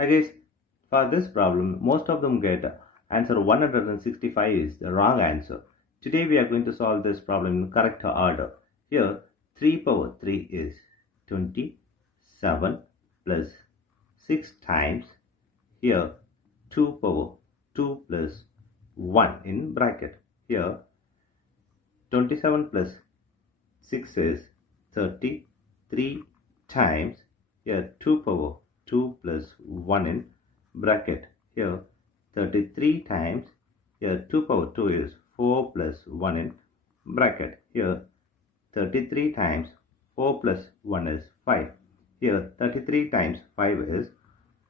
I guess for this problem, most of them get answer 165 is the wrong answer. Today we are going to solve this problem in correct order. Here 3 power 3 is 27 plus 6 times. Here 2 power 2 plus 1 in bracket. Here 27 plus 6 is 33 times. Here 2 power 2 plus 1 in bracket. Here 33 times. Here 2 power 2 is 4 plus 1 in bracket. Here 33 times 4 plus 1 is 5. Here 33 times 5 is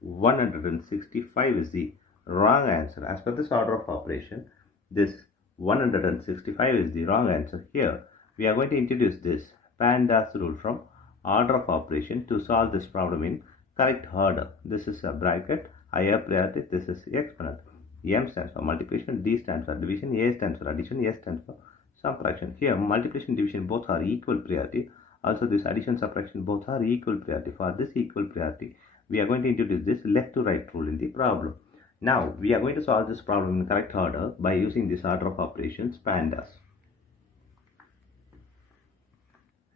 165 is the wrong answer. As per this order of operation, this 165 is the wrong answer. Here we are going to introduce this PEMDAS rule from order of operation to solve this problem in correct order. This is a bracket, higher priority, this is exponent. M stands for multiplication, D stands for division, A stands for addition, S stands for subtraction. Here multiplication, division both are equal priority. Also this addition, subtraction both are equal priority. For this equal priority, we are going to introduce this left to right rule in the problem. Now we are going to solve this problem in correct order by using this order of operations PEMDAS.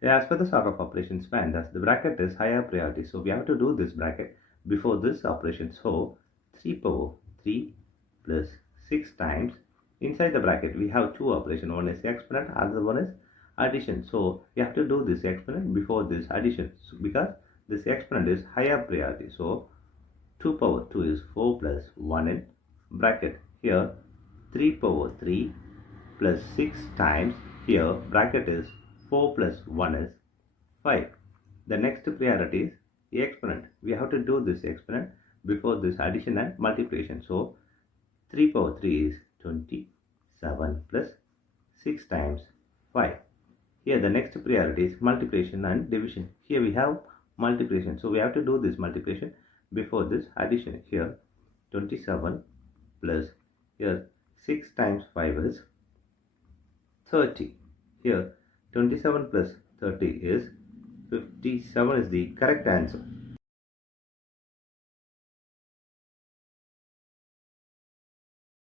As per this order of operations PEMDAS, the bracket is higher priority, so we have to do this bracket before this operation. So 3 power 3 plus 6 times. Inside the bracket we have two operations, one is exponent, other one is addition. So you have to do this exponent before this addition, because this exponent is higher priority. So 2 power 2 is 4 plus 1 in bracket. Here 3 power 3 plus 6 times. Here bracket is 4 plus 1 is 5. The next priority is the exponent. We have to do this exponent before this addition and multiplication. So 3 power 3 is 27 plus 6 times 5. Here the next priority is multiplication and division. Here we have multiplication, so we have to do this multiplication before this addition. Here 27 plus here 6 times 5 is 30. Here 27 plus 30 is 57 is the correct answer.